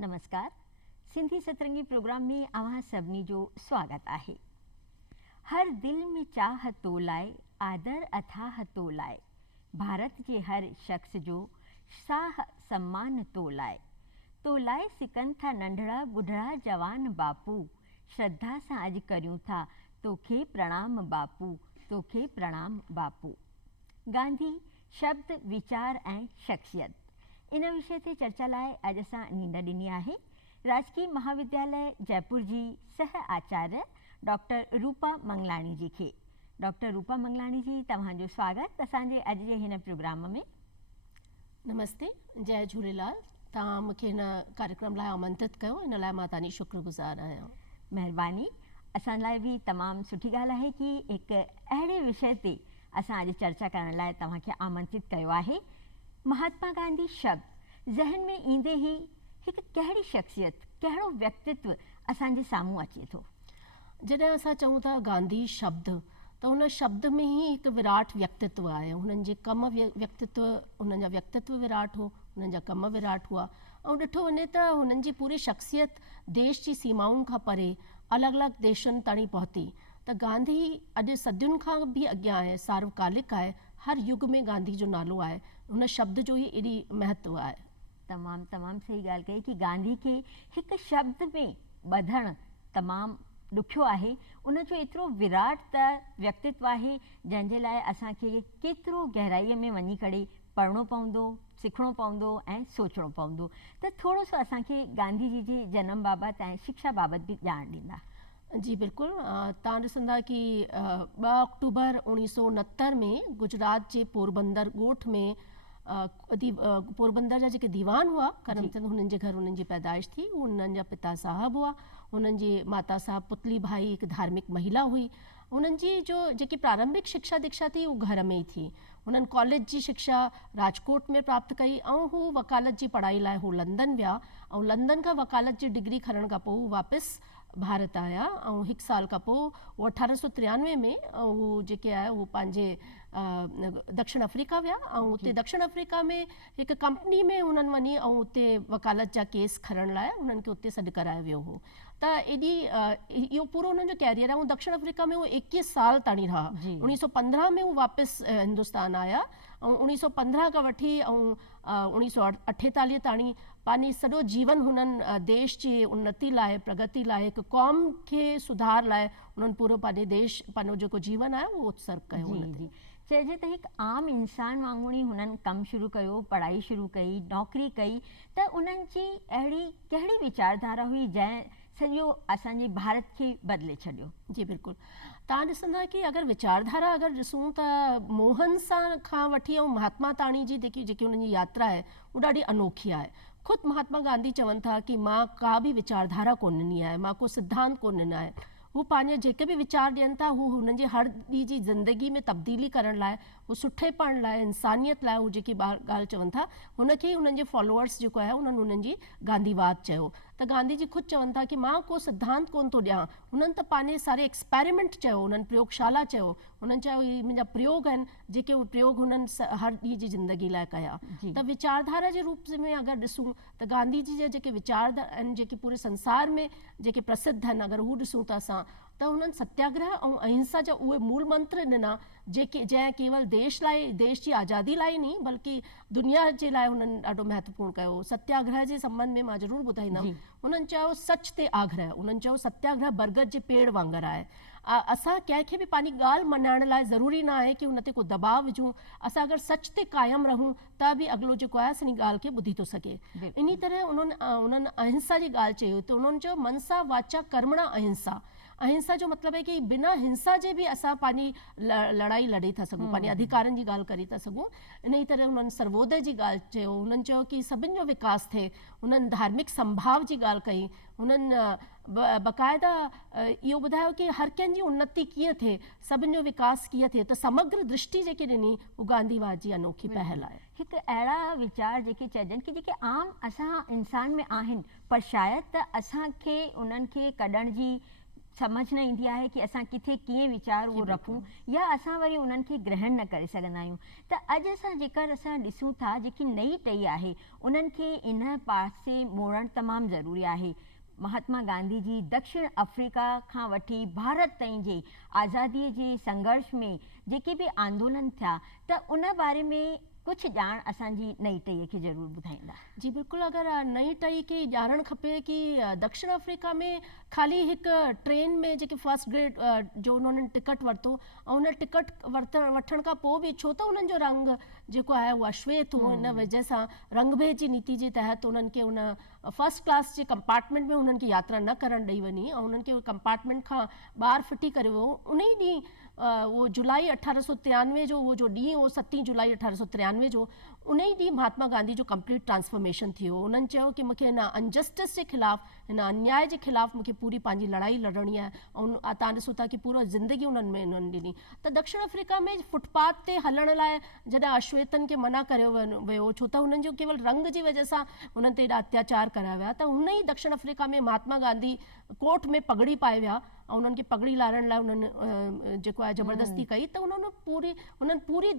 नमस्कार। सिंधी सतरंगी प्रोग्राम में अवां सभिनी जो स्वागत आहे। हर दिल में चाह तो लाए, आदर अथाह तो लाए, भारत के हर शख्स जो साह सम्मान तो लाए सिकन था नंढड़ा बुढ़ड़ा जवान बापू, श्रद्धा सां अज करियूं था तोखे प्रणाम बापू, तोखे प्रणाम बापू। गांधी शब्द विचार ऐं शख्सियत, इन विषय ते चर्चा लाइ अॼु असां नींड ॾिनी आहे राजकीय महाविद्यालय जयपुर जी सह आचार्य डॉक्टर रूपा मंगलाणी जी खे। डॉक्टर रूपा मंगलाणी जी, तव्हांजो स्वागत असांजे अॼु जे हिन प्रोग्राम में। नमस्ते, जय झूलेलाल। तव्हां मूंखे हिन कार्यक्रम लाइ आमंत्रित कयो, इन लाइ मां तव्हांजी शुक्रगुज़ार आहियां। महिरबानी। असां लाइ बि तमामु सुठी ॻाल्हि आहे कि हिकु अहिड़े विषय ते असां अॼु चर्चा करण लाइ तव्हांखे आमंत्रित कयो आहे। महात्मा गांधी शब्द ज़हन में ईंदे ही हिकु कहिड़ी शख़्सियत, कहिड़ो व्यक्तित्व असांजे साम्हूं अचे थो? जॾहिं असां चऊं था गांधी शब्द, त हुन शब्द में ही हिकु विराट व्यक्तित्व आहे। हुननि जे कम व्यक्तित्व, हुननि जा व्यक्तित्व विराट हो, हुननि जा कम विराट हुआ। ऐं ॾिठो वञे त हुननि जी पूरी शख़्सियत देश जी सीमाउनि खां परे अलॻि अलॻि देशनि ताणी पहुती। त गांधी अॼु सदियुनि खां बि अॻियां आहे, सार्वकालिक आहे। हर युग में गांधी जो नालो आहे, हुन शब्द जो ही एॾी महत्व आहे। तमामु सही ॻाल्हि कई कि गांधी खे हिकु शब्द में ॿधणु तमामु ॾुखियो आहे। उनजो एतिरो विराट त व्यक्तित्व आहे जंहिंजे लाइ असांखे केतिरो गहराईअ में वञी करे पढ़णो पवंदो, सिखणो पवंदो ऐं सोचणो पवंदो। त थोरो सो असांखे गांधी जी जे जनम बाबति ऐं शिक्षा बाबति बि ॼाण ॾींदा। जी बिल्कुलु। तव्हां ॾिसंदा कि 2 अक्टूबर 1969 में गुजरात जे पोरबंदर ॻोठ में पोरबंदर जा जेके दीवान हुआ करमचंद, हुननि जे घर हुननि जी पैदाइश थी। हुननि जा पिता साहब हुआ, हुननि जी माता साहब पुतली भाई हिकु धार्मिक महिला हुई। हुननि जी जो जेकी प्रारंभिक शिक्षा दीक्षा थी उहो घर में ई थी। हुननि कॉलेज जी शिक्षा राजकोट में प्राप्त कई ऐं हू वकालत जी पढ़ाई लाइ हू लंदन विया ऐं लंदन खां वकालत जी डिग्री खणण खां पोइ वापसि भारत आया। ऐं 1 साल खां पोइ उहो 1893 में हू जेके आहे उहो पंहिंजे दक्षिण अफ्रीका विया ऐं उते दक्षिण अफ्रीका में हिकु कंपनी में हुननि वञी ऐं उते वकालत जा केस खणण लाइ हुननि खे उते सॾु करायो वियो हो। त एॾी इहो पूरो हुननि जो कैरियर आहे। ऐं दक्षिण अफ्रीका में उहो 21 साल ताणी रहा। 1915 में हू वापसि हिंदुस्तान आया ऐं 1915 खां वठी ऐं 1948 ताणी पंहिंजी सॼो जीवन हुननि देश जी उन्नति लाइ, प्रगति लाइ, हिकु क़ौम खे सुधार लाइ हुननि पूरो पंहिंजे देश, पंहिंजो जेको जीवन आहे उहो उत्सर्ग कयो। चइजे त हिकु आम इंसान वांगुरु ई हुननि कमु शुरू कयो, पढ़ाई शुरू कई, नौकरी कई। त उन्हनि जी अहिड़ी कहिड़ी वीचारधारा हुई जंहिं सॼो असांजे भारत खे बदिले छॾियो? जी बिल्कुलु। तव्हां ॾिसंदा कि अगरि वीचारधारा अगरि ॾिसूं त मोहन सां खां वठी ऐं महात्मा ताणी जी जेकी हुननि जी यात्रा आहे उहा ॾाढी अनोखी आहे। ख़ुदि महात्मा गांधी चवनि था कि मां का बि वीचारधारा कोन ॾिनी आहे, मां को सिद्धांत कोन ॾिना आहे। हू पंहिंजे जेके बि वीचार ॾियनि था हू हुननि जे हर ॾींहं जी ज़िंदगी में तब्दीली करण लाइ, हू सुठेपण लाइ, इंसानियत लाइ हू जेकी ॻाल्हि चवनि था हुनखे ई हुननि जे फॉलोअर्स जेको आहे उन्हनि हुननि जी गांधीवाद चयो। त गांधी जी ख़ुदि चवनि था कि मां को सिद्धांत कोन थो ॾियां। हुननि त पंहिंजे सारे एक्सपेरिमेंट चयो, हुननि प्रयोगशाला चयो, हुननि चयो इहे मुंहिंजा प्रयोग आहिनि जेके उहे प्रयोग हुननि हर ॾींहं जी ज़िंदगी लाइ कया। त वीचारधारा जे रूप में अगरि ॾिसूं त गांधी जी जा जेके वीचार आहिनि, जेके पूरे संसार में जेके प्रसिद्ध आहिनि, अगरि हू ॾिसूं था असां त हुननि सत्याग्रह ऐं अहिंसा जा उहे मूल मंत्र ॾिना जंहिं केवल देश लाइ, देश जी आज़ादी लाइ नहीं बल्कि दुनिया जे लाइ हुननि ॾाढो महत्वपूर्ण कयो। सत्याग्रह जे संबंध में मां ज़रूरु ॿुधाईंदमि। हुननि चयो सच ते आग्रह, उन्हनि चयो सत्याग्रह बरगद जे पेड़ वांगुरु आहे। असां कंहिंखे बि पंहिंजी ॻाल्हि मञाइण लाइ ज़रूरी न आहे कि हुन ते को दबाव विझूं। असां अगरि सच ते क़ाइमु रहूं त बि अॻिलो जेको आहे असांजी ॻाल्हि खे ॿुधी थो सघे। इन तरह उन्हनि अहिंसा जी ॻाल्हि चयो। त उन्हनि चयो मनसा वाचा कर्मणा अहिंसा। अहिंसा जो मतिलबु आहे कि बिना हिंसा जे बि असां पंहिंजी लड़ाई लड़ी था सघूं, पंहिंजे अधिकारनि जी ॻाल्हि करे था सघूं। इन ई तरह हुननि सर्वोदय जी ॻाल्हि चयो। हुननि चयो कि सभिनि जो विकास थिए। हुननि धार्मिक संभाव जी ॻाल्हि कई। हुननि बाक़ाइदा इहो ॿुधायो कि हर कंहिंजी उन्नति कीअं थिए, सभिनि जो विकास कीअं थिए। त समग्र दृष्टि जेकी ॾिनी उहा गांधीवाद जी अनोखी पहल आहे। हिकु अहिड़ा वीचार जेके चइजनि कि जेके आम असां इंसान में आहिनि, पर शायदि त असांखे उन्हनि खे कढण जी समझ न ईंदी आहे कि असां किथे कीअं वीचार उहो रखूं या असां वरी उन्हनि खे ग्रहण न करे सघंदा आहियूं। त अॼु असां जेकर असां ॾिसूं था जेकी नई टही आहे उन्हनि खे इन पासे मोड़णु तमामु ज़रूरी आहे। महात्मा गांधी जी दक्षिण अफ्रीका खां वठी भारत ताईं जे आज़ादीअ जे संघर्ष में जेके बि आंदोलन थिया त उन बारे में कुछ ॼाण असांजी नई टहीअ खे ज़रूरु ॿुधाईंदा। जी बिल्कुलु, अगरि नई टही खे ॼाणणु खपे कि दक्षिण अफ्रीका में ख़ाली हिकु ट्रेन में जेके फर्स्ट ग्रेड जो उन्हनि टिकट वरितो ऐं उन टिकट वठण खां पोइ बि छो त उन्हनि जो रंग जेको आहे उहा श्वेत हो, इन वजह सां रंगभेद जी नीति जे तहत उन्हनि खे उन फर्स्ट क्लास जे कंपार्टमेंट में उन्हनि खे यात्रा न करणु ॾेई वञी ऐं उन्हनि खे कंपार्टमेंट खां ॿाहिरि फिटी करे वियो। उन ई ॾींहुं वो जुलाई 1893 जो वो जो ॾींहुं हो 7 जुलाई 1893 जो, उन ई ॾींहुं महात्मा गांधी जो कंप्लीट ट्रांसफॉर्मेशन थी वियो। उन्हनि चयो कि मूंखे हिन अनजस्टिस जे ख़िलाफ़ु, हिन अन्याय जे ख़िलाफ़ु मूंखे पूरी पंहिंजी लड़ाई लड़णी आहे। ऐं तव्हां ॾिसो था कि पूरो ज़िंदगी उन्हनि में उन्हनि ॾिनी। त दक्षिण अफ्रीका में फुटपाथ ते हलण लाइ जॾहिं अश्वेतनि खे मना कयो वियो छो त हुननि जो केवल रंग जी वजह सां हुननि ते एॾा अत्याचार कराया विया, त हुन ई दक्षिण अफ्रीका में महात्मा गांधी कोट में पगड़ी पाए विया ऐं उन्हनि खे पगड़ी लारण लाइ उन्हनि जेको आहे ज़बरदस्ती कई। त उन्हनि पूरी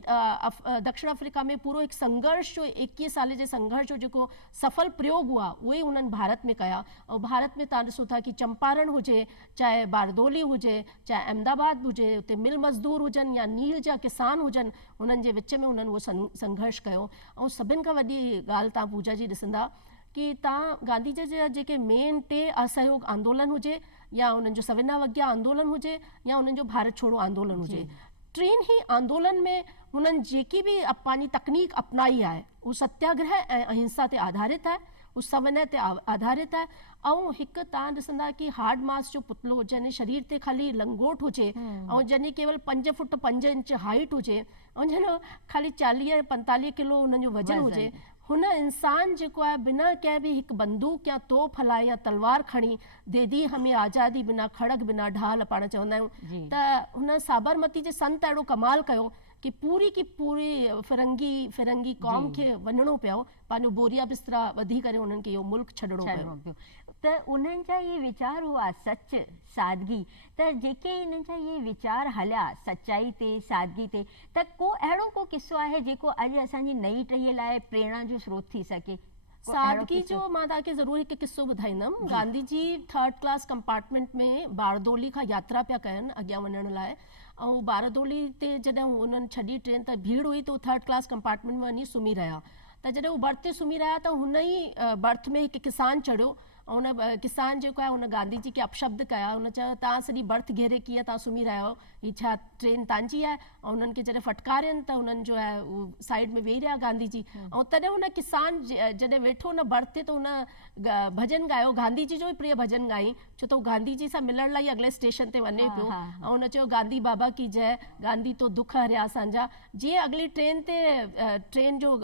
दक्षिण अफ्रीका में पूरो हिकु संघर्ष जो 21 साल जे संघर्ष जो जेको सफल प्रयोग हुआ उहे उन्हनि भारत में कया। ऐं भारत में तव्हां ॾिसो था कि चंपारण हुजे, चाहे बारदोली हुजे, चाहे अहमदाबाद हुजे, उते मिल मज़दूर हुजनि या नील जा किसान हुजनि, हुननि जे विच में उन्हनि उहो संघर्ष कयो। ऐं सभिनि खां वॾी ॻाल्हि तव्हां पूजा जी ॾिसंदा कि तव्हां गांधी जी जा जेके मेन 3 असहयोग आंदोलन हुजे या उन्हनि जो सविना अवज्ञा आंदोलन हुजे या उन्हनि जो भारत छोड़ो आंदोलन हुजे, टिनि ही आंदोलन में हुननि जेकी बि पंहिंजी तकनीक अपनाई आहे उहो सत्याग्रह ऐं अहिंसा ते आधारित आहे, उहो सविनय ते आधारित आहे। ऐं हिकु तव्हां ॾिसंदा कि हार्ड मास जो पुतलो जंहिंजे शरीर ते ख़ाली लंगोट हुजे ऐं जंहिंजी केवल 5 फुट 5 इंच हाइट हुजे ऐं जंहिंजो ख़ाली 40-45 किलो हुननि जो वज़न हुजे, हुन इंसान जेको आहे बिना कंहिं बि हिकु बंदूक या तोप हलाए या तलवार खणी दे दी हमें आज़ादी बिना खड़ग बिना ढाल पाण चवंदा आहियूं, त हुन साबरमती जे संत अहिड़ो कमाल कयो कि पूरी की पूरी फिरंगी कौम खे वञणो पियो, पंहिंजो बोरिया बिस्तरा वधी करे उन्हनि खे इहो मुल्क छॾणो पियो। त उन्हनि जा इहे वीचार हुआ सच सादगी, त जेके इन्हनि जा इहे वीचार हलिया सचाई ते सादगी ते, त को अहिड़ो को किस्सो आहे जेको अॼु असांजी नई टहीअ लाइ प्रेरणा जो स्रोत थी सके? सादगी जो मां तव्हांखे ज़रूरु हिकु किस्सो ॿुधाईंदमि। गांधी जी 3rd क्लास कंपार्टमेंट में बारदोली खां यात्रा पिया कनि अॻियां वञण लाइ, ऐं बारदोली ते जॾहिं उन्हनि छॾी ट्रेन त भीड़ हुई, त उहो 3rd क्लास कंपार्टमेंट में वञी सुम्ही रहिया। त जॾहिं उहो बर्थ ते सुम्ही रहिया त हुन ई बर्थ में हिकु किसान चढ़ियो ऐं उन किसान जेको आहे उन गांधी जी खे अपशब्द कया। उन चयो तव्हां सॼी बर्थ घेरे कीअं तव्हां सुम्ही रहिया आहियो, हीअ छा ट्रेन तव्हांजी आहे? ऐं उन्हनि खे जॾहिं फटकारियनि त उन्हनि जो आहे उहो साइड में वेही रहिया गांधी जी। ऐं तॾहिं हुन किसान जॾहिं वेठो हुन बर्थ ते त हुन भॼन ॻायो, गांधी जी जो ई प्रिय भॼन ॻाई, छो त उहो गांधी जी सां मिलण लाइ अॻिले स्टेशन ते वञे पियो। ऐं हुन चयो गांधी बाबा की जय, गांधी तो दुख हरिया असांजा। जीअं अॻिली ट्रेन ते ट्रेन जो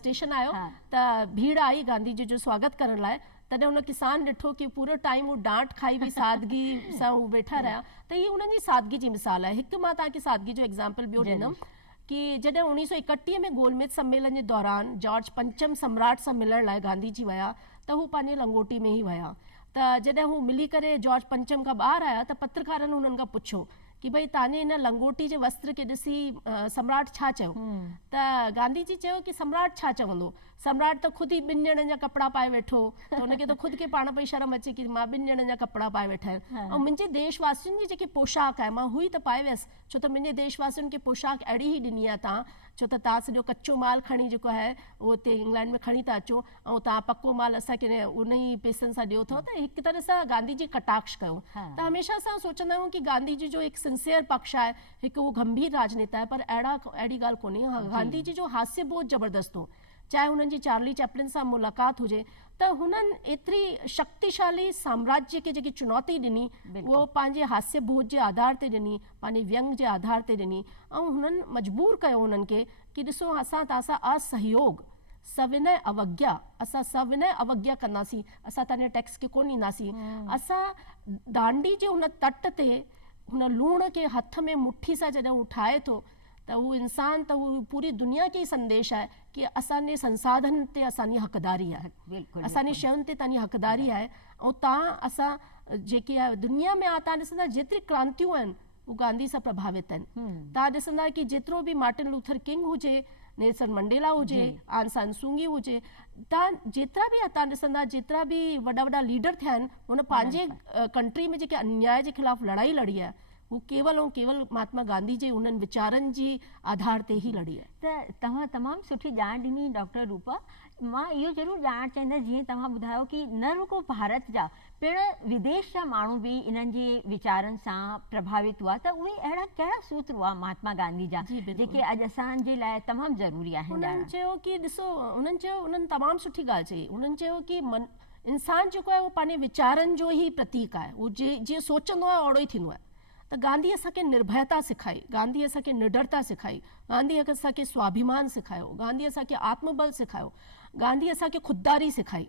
स्टेशन आयो त भीड़ आई गांधी जी जो स्वागत करण लाइ। तॾहिं हुन किसान ॾिठो कि पूरो टाइम उहो डांट खाई बि सादगी सां उहे वेठा रहिया, त हीअ उन्हनि जी सादगी जी मिसाल आहे। हिकु मां तव्हांखे सादगी जो एग्ज़ाम्पल ॿियो ॾींदमि कि जॾहिं 1931 में गोलमेज सम्मेलन जे दौरान जॉर्ज पंचम सम्राट सां मिलण लाइ गांधी जी विया, त हू पंहिंजे लंगोटी में ई विया। त जॾहिं हू मिली करे जॉर्ज पंचम खां ॿाहिरि आया त पत्रकारनि हुननि खां पुछो कि भई तव्हांजे हिन लंगोटी जे वस्त्र खे ॾिसी सम्राट छा चयो? त गांधी जी चयो कि सम्राट छा चवंदो, सम्राट त ख़ुदि ई 2 ॼणनि जा कपिड़ा पाए वेठो, त हुनखे त ख़ुदि खे पाण पई शर्म अचे कि मां 2 ॼणनि जा कपिड़ा पाए वेठा आहिनि। ऐं मुंहिंजे देशवासियुनि जी जेकी पोशाक आहे मां हुई त पाए वियसि, छो त मुंहिंजे देशवासियुनि खे पोशाक अहिड़ी ई ॾिनी आहे तव्हां, छो त तव्हां सॼो कच्चो माल खणी जेको आहे उहो हिते इंग्लैंड में खणी था अचो ऐं तव्हां पको माल असांखे उन ई पैसनि सां ॾियो अथव। त हिकु तरह सां गांधी जी कटाक्ष कयो। त हमेशह असां सोचंदा आहियूं कि गांधी जी जो हिकु सिंसियर पक्ष आहे, हिकु उहो गंभीर राजनेता आहे, पर अहिड़ी ॻाल्हि कोन्हे। गांधी जी जो हास्य बहुत ज़बरदस्त हो, चाहे हुननि जी चार्ली चैपलिन सां मुलाक़ात हुजे, त हुननि एतिरी शक्तिशाली साम्राज्य खे जेकी चुनौती ॾिनी उहो पंहिंजे हास्य बोध जे आधार ते ॾिनी, पंहिंजे व्यंग जे आधार ते ॾिनी। ऐं हुननि मजबूर कयो हुननि खे कि ॾिसो असां तव्हां सां असहयोग सविनय अवज्ञा, असां सविनय अवज्ञा कंदासीं, असां तव्हांजे टैक्स खे कोन ॾींदासीं। असां दांडी जे हुन तट ते हुन लूण खे हथ में मुट्ठी सां जॾहिं उठाए थो त उहो इंसान, त उहो पूरी दुनिया खे संदेश आहे कि असांजे संसाधन ते असांजी हक़दारी आहे, असांजी शयुनि ते तव्हांजी हक़दारी आहे। ऐं तव्हां असां जेकी आहे दुनिया में आहे, तव्हां ॾिसंदा जेतिरी क्रांतियूं आहिनि उहे गांधी सां प्रभावित आहिनि। तव्हां ॾिसंदा कि जेतिरो बि मार्टिन लूथर किंग हुजे, नेल्सन मंडेला हुजे, आन सान सूंगी हुजे, तव्हां जेतिरा बि तव्हां ॾिसंदा जेतिरा बि वॾा वॾा लीडर थिया आहिनि हुन पंहिंजे कंट्री में जेके अन्याय जे ख़िलाफ़ लड़ाई लड़ी आहे वो केवल ऐं केवल महात्मा गांधी जे उन्हनि वीचारनि जी आधार ते ई लड़ी आहे। त तव्हां तमामु सुठी ॼाण ॾिनी डॉक्टर रूपा। मां इहो ज़रूरु ॼाणणु चाहींदसि, जीअं तव्हां ॿुधायो कि न रुगो भारत जा पिणु विदेश जा माण्हू बि इन्हनि जे वीचारनि सां प्रभावित हुआ, त उहे अहिड़ा कहिड़ा सूत्र हुआ महात्मा गांधी जा जेके अॼु असांजे लाइ तमामु ज़रूरी आहिनि? उन्हनि चयो कि ॾिसो, उन्हनि तमामु सुठी ॻाल्हि चई। उन्हनि चयो कि इंसानु जेको आहे उहो पंहिंजे वीचारनि जो ई प्रतीक आहे, उहो जीअं सोचंदो आहे ओड़ो ई थींदो आहे। त गांधी असांखे निर्भयता सिखाई, गांधी असांखे निडरता सिखाई, गांधी असांखे स्वाभिमान सिखायो, गांधी असांखे आत्मबल सिखायो, गांधी असांखे खुददारी सिखाई,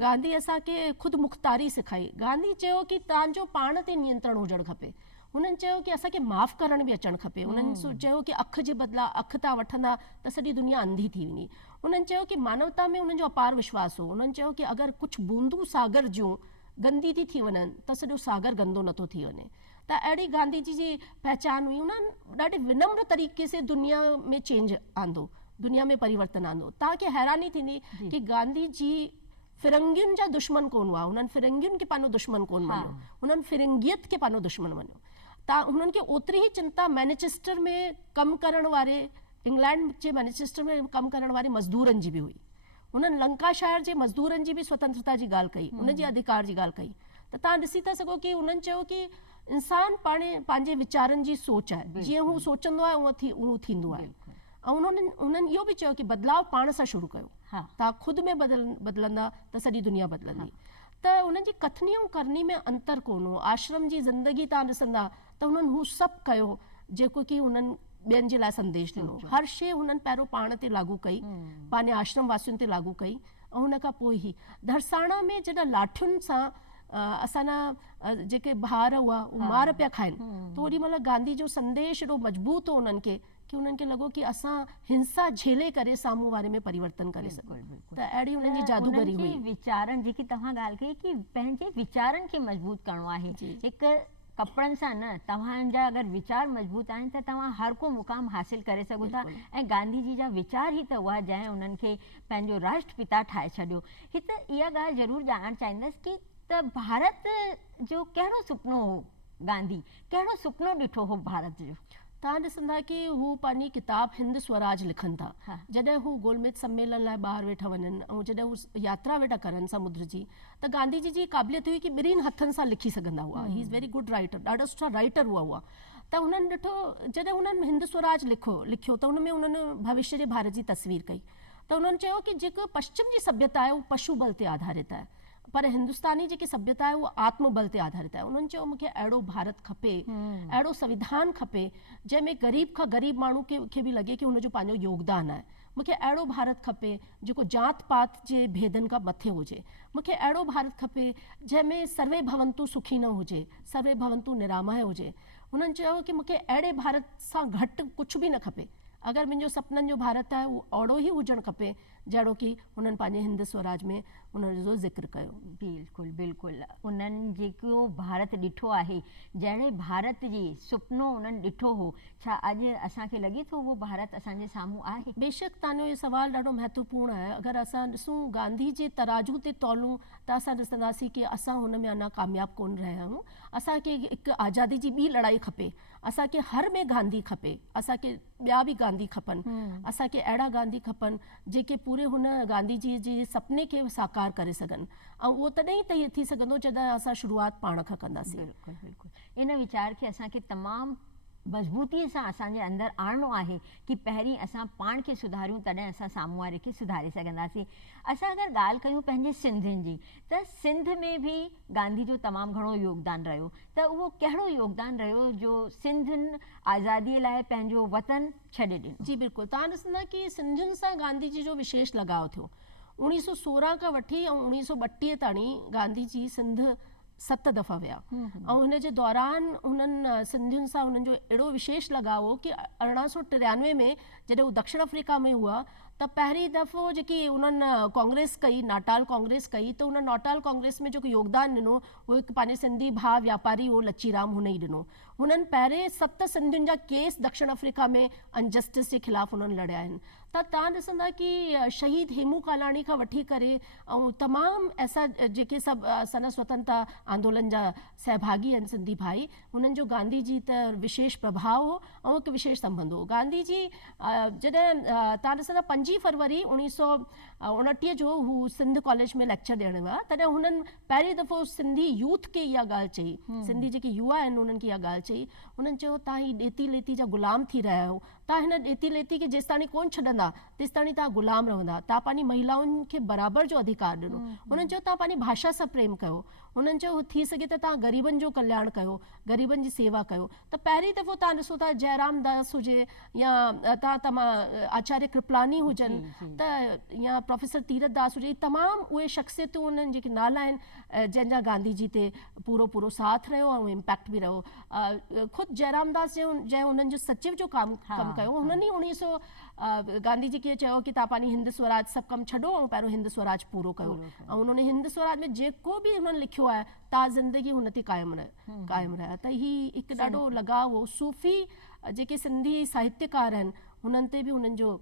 गांधी असांखे ख़ुदि मुख़्तारी सिखाई। गांधी चयो कि तव्हांजो पाण ते नियंत्रण हुजणु खपे। उन्हनि चयो कि असांखे माफ़ु करणु बि अचणु खपे। उन्हनि चयो कि अख जे बदिला अख तव्हां वठंदा त सॼी दुनिया अंधी थी वेंदी। उन्हनि चयो कि मानवता में उन्हनि जो अपार विश्वास हो। उन्हनि चयो कि अगरि कुझु बूंदू सागर जूं गंदी थी वञनि त सॼो सागर गंदो नथो थी वञे। त अहिड़ी गांधी जी जी पहचान हुई। उन्हनि ॾाढे विनम्र तरीक़े से दुनिया में चेंज आंदो, दुनिया में परिवर्तन आंदो। तव्हांखे हैरानी थींदी कि गांधी जी फिरंगियुनि जा दुश्मन कोन हुआ। उन्हनि फिरंगियुनि खे पंहिंजो दुश्मन कोन मञियो, उन्हनि फिरंगियत खे पंहिंजो दुश्मन मञियो। तव्हां उन्हनि खे ओतिरी ई चिंता मैनचेस्टर में कमु करण वारे, इंग्लैंड जे मैनचेस्टर में कमु करण वारे मज़दूरनि जी बि हुई। उन्हनि लंकाशायर जे मज़दूरनि जी बि स्वतंत्रता जी ॻाल्हि कई, उन्हनि जे अधिकार जी ॻाल्हि कई। त तव्हां ॾिसी था सघो कि उन्हनि चयो कि इंसानु पंहिंजे वीचारनि जी सोच आहे, जीअं हू सोचंदो आहे उहो थींदो आहे। ऐं उन्हनि इहो बि चयो कि बदिलाव पाण सां शुरू कयो। तव्हां ख़ुदि में बदिलंदा त सॼी दुनिया बदिलंदी। त उन्हनि जी कथनी ऐं करनी में अंतर कोन हो। आश्रम जी ज़िंदगी तव्हां ॾिसंदा त उन्हनि हू सभु कयो जेको कि उन्हनि ॿियनि जे लाइ संदेश ॾिनो। हर शइ हुननि पहिरियों पाण ते लागू कई, पंहिंजे आश्रम वासियुनि ते लागू कई। ऐं हुन खां पोइ ई धरसाणा में जॾहिं लाठियुनि सां असांजा जेके भार हुआ उहे मार पिया खाइनि, त ओॾी महिल गांधी जो संदेश एॾो मज़बूत हो उन्हनि खे कि उन्हनि खे लॻो कि असां हिंसा झेले करे साम्हूं वारे में परिवर्तन करे सघूं। त अहिड़ी उन्हनि जी जादूगरी हुई। वीचारनि जेकी तव्हां ॻाल्हि कई कि पंहिंजे वीचारनि खे मज़बूत करिणो आहे, हिकु कपिड़नि सां न। तव्हांजा अगरि वीचार मज़बूत आहिनि त तव्हां हर को मुक़ाम हासिल करे सघो था। ऐं गांधी जी जा वीचार ई त हुआ जंहिं उन्हनि खे पंहिंजो राष्ट्रपिता ठाहे छॾियो। हिते इहा ॻाल्हि ज़रूरु ॼाणणु चाहींदसि कि त भारत जो कहिड़ो सुपिनो हो, गांधी कहिड़ो सुपिनो ॾिठो हो भारत जो? तव्हां ॾिसंदा कि हू पंहिंजी किताब हिंद स्वराज लिखनि था। जॾहिं हू गोलमेज सम्मेलन लाइ ॿाहिरि वेठा वञनि ऐं जॾहिं हू यात्रा वेठा करनि समुद्र जी, त गांधी जी जी क़ाबिलियत हुई कि ॿिन्हिनि हथनि सां लिखी सघंदा हुआ। He is very good writer, ॾाढा सुठा राइटर हुआ। त हुननि ॾिठो जॾहिं हुननि हिंद स्वराज लिखियो त हुन में उन्हनि भविष्य जे भारत जी तस्वीर कई। त उन्हनि चयो कि जेको पश्चिम जी सभ्यता आहे उहा पशु बल ते आधारित आहे, पर हिंदुस्तानी जेकी सभ्यता आहे उहा आत्मबल ते आधारित आहे। उन्हनि चयो मूंखे अहिड़ो भारत खपे, अहिड़ो संविधान खपे जंहिंमें ग़रीब खां ग़रीब माण्हू खे बि लॻे कि हुनजो पंहिंजो योगदान आहे। मूंखे अहिड़ो भारत खपे जेको जात पात जे भेदनि खां मथे हुजे। मूंखे अहिड़ो भारत खपे जंहिंमें सर्वे भवंतु सुखी न हुजे, सर्वे भवंतु निरामय हुजे। उन्हनि चयो कि मूंखे अहिड़े भारत सां घटि कुझु बि न खपे। अगरि मुंहिंजो सपननि जो भारत आहे उहो ओड़ो ई हुजणु खपे जहिड़ो कि हुननि पंहिंजे हिंद स्वराज में उनजो ज़िक्र कयो। बिल्कुलु बिल्कुलु। उन्हनि जेको भारत ॾिठो आहे, जहिड़े भारत जी सुपिनो उन्हनि ॾिठो हो, छा अॼु असांखे लॻे थो उहो भारत असांजे साम्हूं आहे? बेशक तव्हांजो इहो सुवालु ॾाढो महत्वपूर्ण आहे। अगरि असां ॾिसूं गांधी जे तराजू ते तौलूं त असां ॾिसंदासीं कि असां हुन में अञा कामयाबु कोन रहिया आहियूं। असांखे हिकु आज़ादी जी ॿी लड़ाई खपे। असांखे हर में गांधी खपे, असांखे ॿिया बि गांधी खपनि। असांखे अहिड़ा गांधी खपनि जेके पूरे हुन गांधी जी जे सपने खे साकार करे सघनि। ऐं उहो तॾहिं ई त थी सघंदो जॾहिं असां शुरूआति पाण खां कंदासीं। बिल्कुलु बिल्कुलु। इन वीचार खे असांखे तमामु मज़बूतीअ सां असांजे अंदरि आणणो आहे कि पहिरीं असां पाण खे सुधारियूं तॾहिं असां साम्हूं वारे खे सुधारे सघंदासीं। असां अगरि ॻाल्हि कयूं पंहिंजे सिंधियुनि जी, त सिंध में बि गांधी जो तमामु घणो योगदान रहियो। त उहो कहिड़ो योगदान रहियो जो सिंधियुनि आज़ादीअ लाइ पंहिंजो वतन छॾे ॾिनो? जी बिल्कुलु। तव्हां ॾिसंदा कि सिंधियुनि सां गांधी जी जो विशेष लगाव थियो। 1916 खां वठी ऐं 1932 ताईं गांधी जी सिंध 7 दफ़ा विया। ऐं हिन जे दौरान हुननि सिंधियुनि सां हुननि जो अहिड़ो विशेष लगाव हो कि 1893 में जॾहिं हू दक्षिण अफ्रीका में हुआ त त पहिरीं दफ़ो जेकी उन्हनि कांग्रेस कई, नाटाल कांग्रेस कई, त उन नाटाल कांग्रेस में जेको योगदान ॾिनो उहो हिकु पंहिंजे सिंधी भाउ वापारी हो लचीराम हुन ई ॾिनो। हुननि पहिरें 7 सिंधियुनि जा केस दक्षिण अफ्रीका में अनजस्टिस जे ख़िलाफ़ हुननि लड़िया आहिनि। त तव्हां ॾिसंदा कि शहीद हेमू कालाणी खां वठी करे ऐं तमामु ऐसा जेके सभु असांजा स्वतंत्रता आंदोलन जा सहभागी आहिनि सिंधी भाई, हुननि जो गांधी जी त विशेष प्रभाव हो ऐं हिकु विशेष संबंध हो। गांधी जी जॾहिं तव्हां ॾिसंदा 5 फरवरी 1929 जो हू सिंध कॉलेज में लेक्चर ॾियण विया, तॾहिं हुननि पहिरीं दफ़ो सिंधी यूथ खे इहा ॻाल्हि चई, सिंधी जेके युवा आहिनि उन्हनि खे इहा ॻाल्हि चई। हुननि चयो तव्हां ही ॾेती लेती जा ग़ुलाम थी रहिया आहियो, तव्हां हिन ॾेती लेती खे जेसिताणी कोन छॾंदा तेसिताणी तव्हां ग़ुलाम रहंदा। तव्हां पंहिंजी महिलाउनि खे बराबरि जो अधिकार ॾिनो। हुननि चयो तव्हां पंहिंजी भाषा सां प्रेम कयो। हुननि चयो थी सघे त तव्हां ग़रीबनि जो कल्याण कयो, ग़रीबनि जी सेवा कयो। त पहिरीं दफ़ो तव्हां ॾिसो था जयराम दास हुजे या तव्हां आचार्य कृपलानी हुजनि त या प्रोफेसर तीरथ दास हुजे, तमामु उहे शख़्सियतूं उन्हनि जेके नाला आहिनि जंहिंजा गांधी जी ते पूरो साथ रहियो ऐं इम्पैक्ट बि रहियो। ख़ुदि जयराम दास जंहिं उन्हनि जो सचिव जो कमु कयो, हुननि ई 1900 गांधी जी खे चयो कि तव्हां पंहिंजी हिंद स्वराज सभु कमु छॾो ऐं पहिरियों हिंद स्वराज पूरो कयो। ऐं उन्होंने हिंद स्वराज में जेको बि हुननि लिखियो आहे तव्हां ज़िंदगी हुन ते क़ाइमु रहिया। त ही हिकु ॾाढो लॻाव हो। सूफ़ी जेके सिंधी साहित्यकार आहिनि हुननि ते बि हुननि जो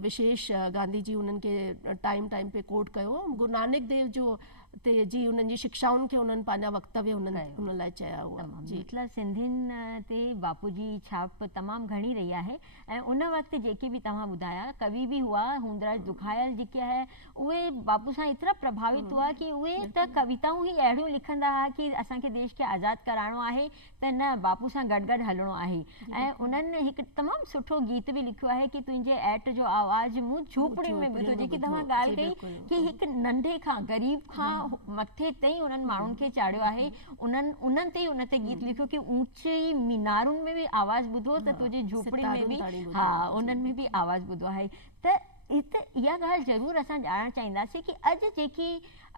विशेष गांधी जी हुननि खे टाइम पे कोट कयो। गुरु नानक देव जो ते जी हुननि जी शिक्षाउनि खे हुननि पंहिंजा वक्तव्य हुन लाइ चया हुआ। मतिलबु सिंधियुनि ते बापू जी छाप तमामु घणी रही आहे। ऐं उन वक़्तु जेके बि तव्हां ॿुधाया कवि बि हुआ, हूंदराज दुखायल जेके आहे उहे बापू सां एतिरा प्रभावित हुआ कि उहे त कविताऊं ई अहिड़ियूं लिखंदा हुआ कि असांखे देश खे आज़ादु कराइणो आहे त न बापू सां गॾु हलणो आहे। ऐं उन्हनि हिकु तमामु सुठो गीत बि लिखियो आहे कि तुंहिंजे ऐट जो आवाज़ मूं झोपड़ियुनि में ॿुधो, जेकी तव्हां ॻाल्हि कई कि हिकु नंढे खां ग़रीब खां मथे ताईं उन्हनि माण्हुनि खे चाढ़ियो आहे। उन्हनि ते ई उन ते गीत लिखियो कि ऊंची मीनारुनि में बि आवाज़ ॿुधो त तुंहिंजी झोपड़ी में बि उन्हनि में बि आवाज़ ॿुधो आहे। त हिते इहा ॻाल्हि ज़रूरु असां ॼाणणु चाहींदासीं कि अॼु जेकी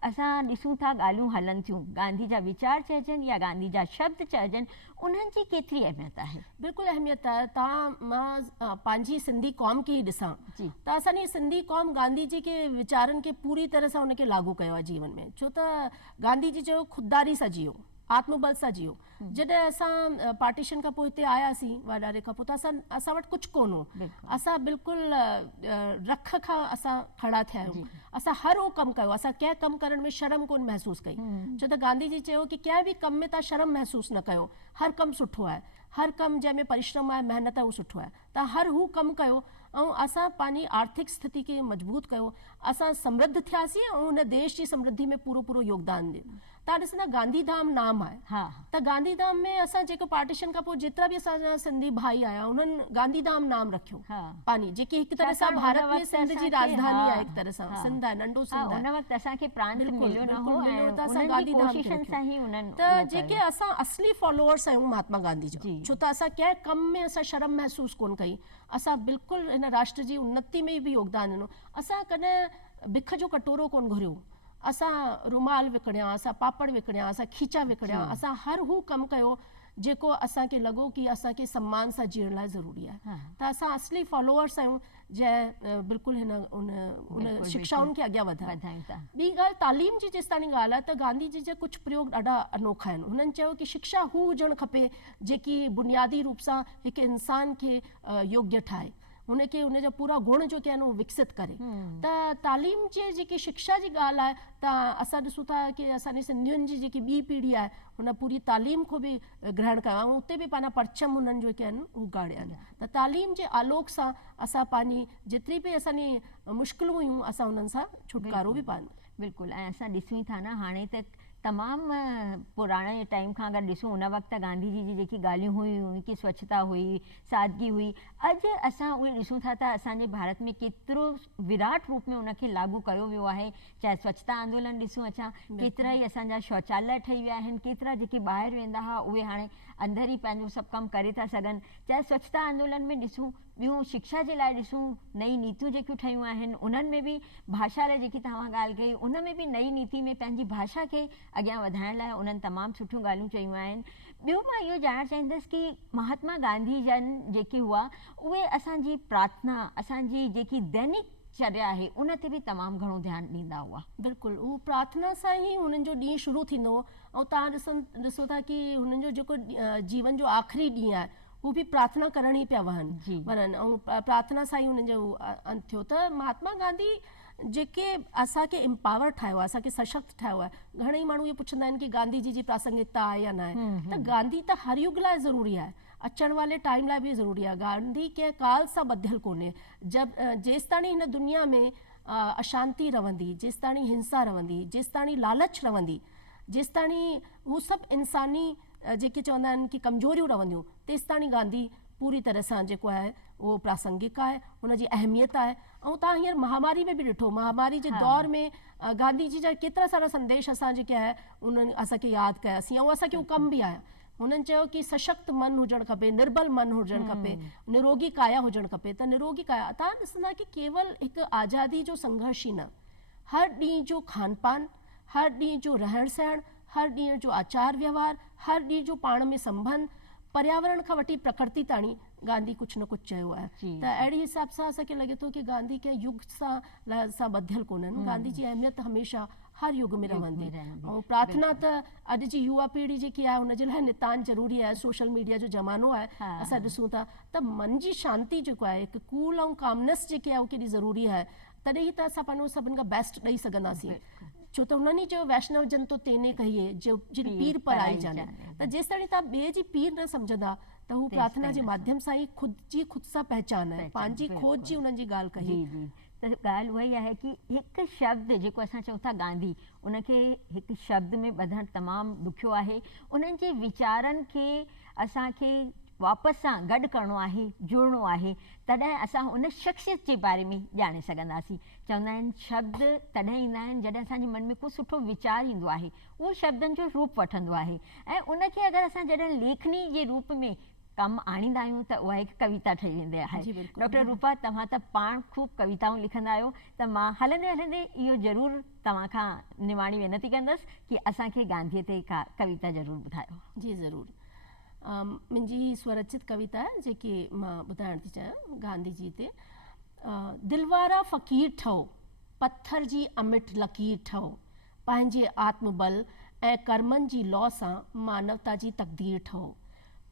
असां ॾिसूं था ॻाल्हियूं हलनि थियूं, गांधी जा वीचार चइजनि या गांधी जा शब्द चइजनि, उन्हनि जी केतिरी अहमियत आहे? बिल्कुलु अहमियत आहे। मां पंहिंजी सिंधी कौम खे ई ॾिसां त असांजी सिंधी कौम गांधी जी के वीचारनि खे पूरी तरह सां उनखे लागू कयो आहे जीवन में। छो त गांधी जी चयो ख़ुददारी सां जियो, आत्मबल सां जियो। जॾहिं असां पार्टीशन खां पोइ हिते आयासीं वाधारे खां पोइ त असां वटि कुझु कोन हो। असां बिल्कुलु रख खां असां खड़ा थिया आहियूं। असां हर उहो कमु कयो, असां कंहिं कमु करण में शर्म कोन महसूसु कई। छो त गांधी जी चयो कि कंहिं बि कम में तव्हां शर्म महसूसु न कयो, हर कमु सुठो आहे, हर कमु जंहिंमें परिश्रम आहे, महिनत आहे, उहो सुठो आहे। तव्हां हर हू कमु कयो ऐं असां पंहिंजी आर्थिक स्थिति खे मजबूत कयो, असां समृद्ध थियासीं ऐं हुन देश जी समृद्धि में पूरो योगदान ॾियो। तव्हां ॾिसंदा गांधीधाम नाम आहे त गांधीधाम में असां जेको पार्टीशन खां पोइ जेतिरा बि असांजा सिंधी भाई आया उन्हनि गांधीधाम नाम रखियो पंहिंजी, जेकी हिकु तरह सां भारत में सिंध जी राजधानी आहे। हिकु तरह सां सिंध आहे, नंढो सिंध आहे। उन वक़्तु असांखे प्रांत मिलियो न हो त असां गांधीधाम त जेके असां असली फॉलोअर्स आहियूं महात्मा गांधी जो, छो त असां कंहिं कम में असां शर्म महसूसु कोन कई। असां बिल्कुलु हिन राष्ट्र जी उन्नति में बि योगदान ॾिनो। असां कॾहिं भिख जो कटोरो कोन घुरियो, असां रुमाल विकिणिया, असां पापड़ विकिणिया, असां खीचा विकिणिया, असां हर हू कमु कयो जेको असांखे लॻो कि असांखे सम्मान सां जीअण लाइ ज़रूरी आहे। त असां असली फॉलोअर्स आहियूं जंहिं बिल्कुलु हिन उन शिक्षाउनि खे अॻियां वधायूं था। ॿी ॻाल्हि तालीम जी जेसिताणी ॻाल्हि आहे त गांधी जी जा कुझु प्रयोग ॾाढा अनोखा आहिनि। हुननि चयो कि शिक्षा हू हुजणु खपे जेकी बुनियादी रूप सां हिकु इंसान खे योग्य ठाहे, हुनखे हुनजा पूरा गुण जो आहिनि उहो विकसित करे। त तालीम जे जेकी शिक्षा जी ॻाल्हि आहे त असां ॾिसूं था कि असांजी सिंधियुनि जी जेकी ॿी पीढ़ी आहे हुन पूरी तालीम को बि ग्रहण कयो ऐं उते बि पंहिंजा परचम हुननि जेके आहिनि उहे गाड़िया आहिनि। त तालीम जे आलोक सां असां पंहिंजी जेतिरी बि असांजी मुश्किलूं हुयूं असां हुननि सां छुटकारो बि पायूं। बिल्कुलु। ऐं असां ॾिसूं था न हाणे त तमामु पुराणे टाइम खां अगरि ॾिसूं उन वक़्तु गांधी जी जेकी ॻाल्हियूं हुयूं कि स्वच्छता हुई, सादगी हुई, अॼु असां उहे ॾिसूं था त असांजे भारत में केतिरो विराट रूप में उनखे लागू कयो वियो आहे। चाहे स्वच्छता आंदोलन ॾिसूं, असां केतिरा ई असांजा शौचालय ठही विया आहिनि, केतिरा जेके ॿाहिरि वेंदा हुआ उहे हाणे अंदरि ई पंहिंजो सभु कमु करे था सघनि। चाहे स्वच्छता आंदोलन में ॾिसूं, ॿियूं शिक्षा जे लाइ ॾिसूं, नई नीतियूं जेकियूं ठहियूं आहिनि उन्हनि में बि भाषा लाइ जेकी तव्हां ॻाल्हि कई उन में बि नई नीति में पंहिंजी भाषा खे अॻियां वधाइण लाइ उन्हनि तमामु सुठियूं ॻाल्हियूं चयूं आहिनि। ॿियो मां इहो ॼाणणु चाहींदसि कि महात्मा गांधी जन जेकी हुआ उहे असांजी प्रार्थना, असांजी जेकी दैनिक दिनचर्या आहे उन ते बि तमामु घणो ध्यानु ॾींदा हुआ। बिल्कुलु, उहो प्रार्थना सां ई हुननि जो ॾींहुं शुरू थींदो हो। ऐं तव्हां ॾिसो था कि हुननि जो जेको जीवन जो आख़िरी ॾींहुं आहे उहो बि प्रार्थना करण ई पिया वञनि ऐं प्रार्थना सां ई हुननि जो अंत थियो। त महात्मा गांधी जेके असांखे एम्पावर ठाहियो आहे, असांखे सशक्त ठाहियो आहे। घणेई माण्हू इहे पुछंदा आहिनि कि गांधी जी प्रासंगिकता आहे या न आहे। त गांधी त हर युग लाइ ज़रूरी आहे, अचण वाले टाइम लाइ बि ज़रूरी आहे। गांधी कंहिं काल सां ॿधियलु कोन्हे। जेसि ताणी हिन दुनिया में अशांति रहंदी, जेसि ताणी हिंसा रहंदी, जेसि ताणी लालच रहंदी, जेसि ताणी हू सभु इंसानी जेके चवंदा आहिनि कि कमज़ोरियूं रहंदियूं, तेसि ताणी गांधी पूरी तरह सां जेको आहे उहो प्रासंगिक आहे, हुनजी अहमियत आहे। ऐं तव्हां हींअर महामारी में बि ॾिठो, महामारी जे दौर में गांधी जी जा केतिरा सारा संदेश असां जेके आहे उन्हनि असांखे यादि कयासीं ऐं असांखे उहो कमु बि आया। हुननि चयो कि सशक्त मन हुजणु खपे, निर्बल मन हुजणु खपे, निरोगी काया हुजणु खपे। त निरोगी काया तव्हां ॾिसंदा कि केवल हिकु आज़ादी जो संघर्ष ई न, हर ॾींहं जो खान पान, हर ॾींहं जो रहण सहण, हर ॾींहं जो आचार व्यवहार, हर ॾींहं जो पाण में संबंध, पर्यावरण खां वठी प्रकृति ताणी गांधी कुझु न कुझु चयो आहे। त अहिड़े हिसाब सां असांखे लॻे थो कि गांधी कंहिं युग सां ॿधियलु कोन्हनि। गांधी जी अहमियत हमेशह हर युग में रहंदी। ऐं प्रार्थना त अॼु जी युवा पीढ़ी जेकी आहे हुनजे लाइ नितान ज़रूरी आहे। सोशल मीडिया जो ज़मानो आहे, असां ॾिसूं था त मन जी शांती जेको आहे, हिकु कूल ऐं कामनेस जेकी आहे उहो केॾी ज़रूरी आहे। तॾहिं ई त असां पंहिंजो सभिनि खां बेस्ट ॾेई सघंदासीं। छो त उन्हनि ई चयो वैष्णव जन तो तेने कहिए जो जिन पीर पर आई जाने। त जेसि ताणी तव्हां ॿिए जी पीर न सम्झंदा त हू प्रार्थना जे माध्यम सां ई ख़ुदि सां पहचान आहे, पंहिंजी खोज जी उन्हनि जी ॻाल्हि कही। त ॻाल्हि उहा ई आहे कि हिकु शब्द जेको असां चऊं था गांधी, उनखे हिकु शब्द में ॿधणु तमामु ॾुखियो आहे। उन्हनि जे वीचारनि खे असांखे वापसि सां गॾु करिणो आहे, जोड़णो आहे, तॾहिं असां उन शख़्सियत जे बारे में ॼाणे सघंदासीं। चवंदा आहिनि शब्द तॾहिं ईंदा आहिनि जॾहिं असांजे मन में को सुठो वीचार ईंदो आहे, उहो शब्दनि जो रूप वठंदो आहे। ऐं उनखे अगरि असां जॾहिं लेखनी जे रूप में कमु आणींदा आहियूं त उहा हिकु कविता ठही वेंदी आहे। डॉक्टर रूपा, तव्हां त पाण ख़ूब कविताऊं लिखंदा आहियो, त मां हलंदे हलंदे इहो ज़रूरु तव्हां खां निमाणी वेनती कंदसि कि असांखे गांधीअ ते का कविता ज़रूरु ॿुधायो। जी ज़रूरु। मुंहिंजी स्वरचित कविता आहे जेकी मां ॿुधाइण थी चाहियां गांधी जी ते। दिलवारा फ़क़ीर ठहो, पत्थर जी अमिट लकीर ठहो, पंहिंजे आत्मबल ऐं कर्मनि जी लौ सां मानवता जी तक़दीर ठहो।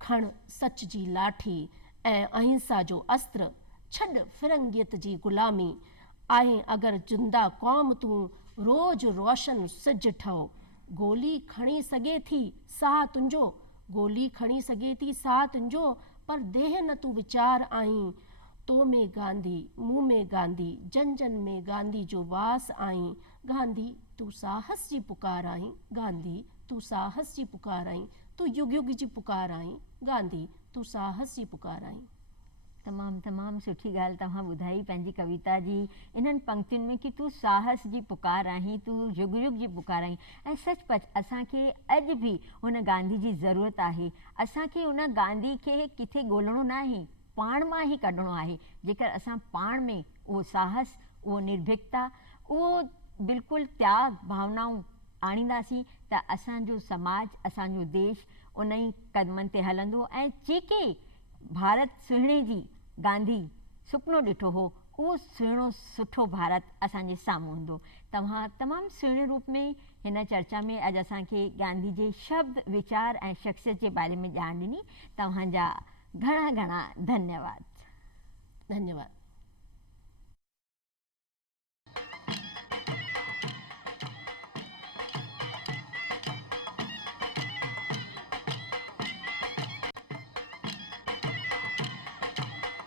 खण सच जी लाठी ऐं अहिंसा जो अस्त्र, छॾ फिरंगियत जी ग़ुलामी, आहे अगरि जिंदा क़ौम तूं रोज़ रोशन सिज ठहो। गोली खणी सघे थी साह तुंहिंजो, गोली खणी सघे थी साह तुंहिंजो, पर देह न तूं वीचार आहीं। तो में गांधी, मुंह में गांधी, जन जन में गांधी जो वास आहीं। गांधी तूं साहस जी पुकार आहीं, गांधी तूं साहस जी पुकार आहीं, तूं युग युग जी पुकार आहीं, गांधी तूं साहस जी पुकार आहीं। तमामु सुठी ॻाल्हि तव्हां ॿुधाई पंहिंजी कविता जी इन्हनि पंक्तियुनि में कि तूं साहस जी पुकार आहीं, तूं युग युग जी पुकार आहीं। ऐं सचपच असांखे अॼु बि हुन गांधी जी ज़रूरत आहे। असांखे हुन गांधी खे किथे ॻोल्हणो न आहे, पाण मां ई कढणो आहे। जेकर असां पाण में उहो साहस, उहो निर्भीकता, उहो बिल्कुलु त्याग भावनाऊं आणींदासीं त असांजो समाज, असांजो देश उन ई क़दमनि ते हलंदो। ऐं जेके भारत सुहिणे जी गांधी सुपिनो ॾिठो हो, उहो सुहिणो सुठो भारत असांजे साम्हूं हूंदो। तव्हां तमामु सुहिणे रूप में हिन चर्चा में अॼु असांखे गांधी जे शब्द, वीचार ऐं शख़्सियत जे बारे में ॼाण ॾिनी। तव्हांजा घणा घणा धन्यवाद। धन्यवाद।